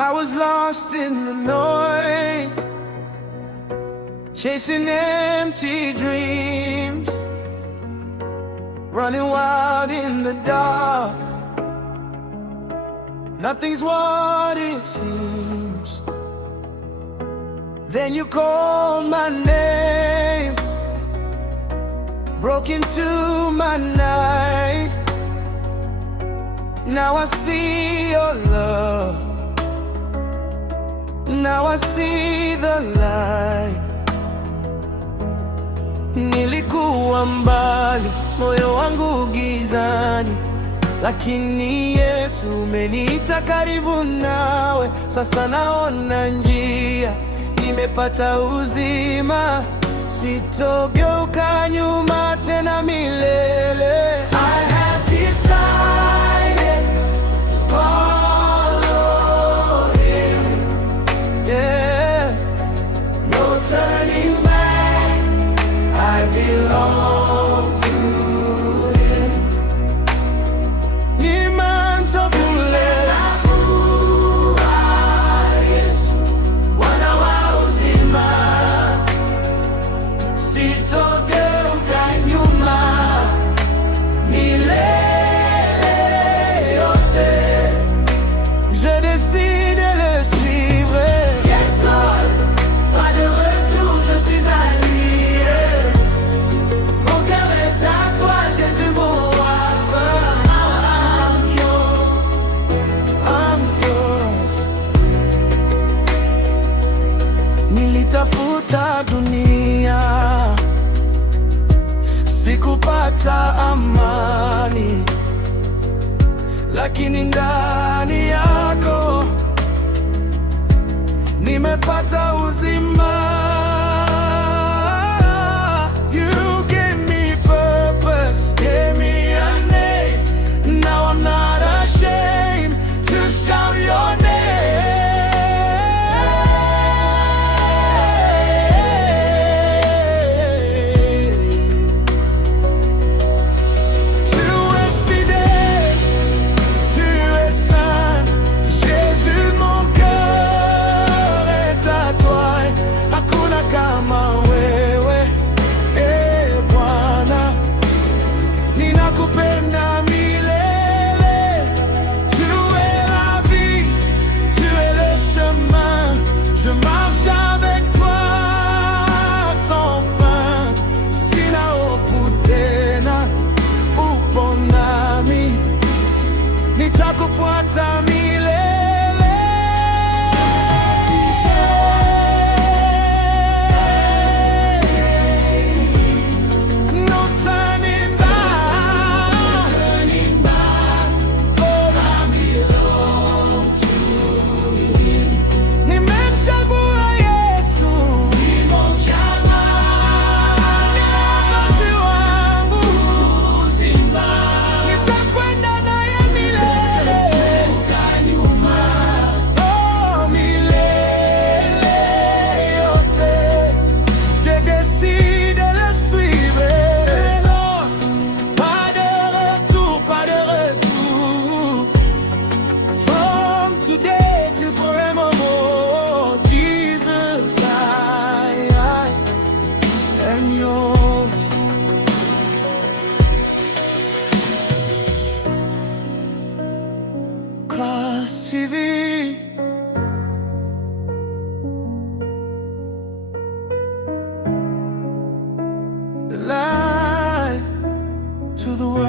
I was lost in the noise, chasing empty dreams, running wild in the dark. Nothing's what it seems. Then you called my name, broke into my night. Now I see your love, now I see the light. Nilikuwa mbali, moyo wangu gizani, lakini Yesu umeniita karibu nawe. Sasa naona njia, nimepata uzima, sitogeuka nyuma tena milele. I have decided to follow Him. Yeah, no turning back, I belong to Him. Nimantobule Yesu, Bwana wa uzima, sitogeuka nyuma milele yote. Je décide de le suivre. Yes Lord, pas de retour, je suis allié. Mon cœur est à toi, Jésus mon roi. I'm yours, I'm yours. Nilitafuta dunia, sikupata amani, lakini ndani yako nimepata uzima. You gave me purpose, gave me a name. Now I'm not ashamed to shout your name. Tu es fidèle, tu es saint, Jésus, mon cœur est à toi. Hakuna kama wewe, Bwana, ninakupenda milele. Tu es la vie, tu es le chemin, je marche avec toi sans fin. Sina hofu tena, upo nami, nitakufuata milele. No turning back, oh, I belong to Him. Nimemchagua Yesu, nimemchagua, Mwokozi wangu, uzima, nitakwenda naye milele, oh, milele yote. J'ai décidé de le suivre. Non, pas de retour, pas de retour. From today till forevermore, Jesus, I am yours. Cross TV, the light to the world.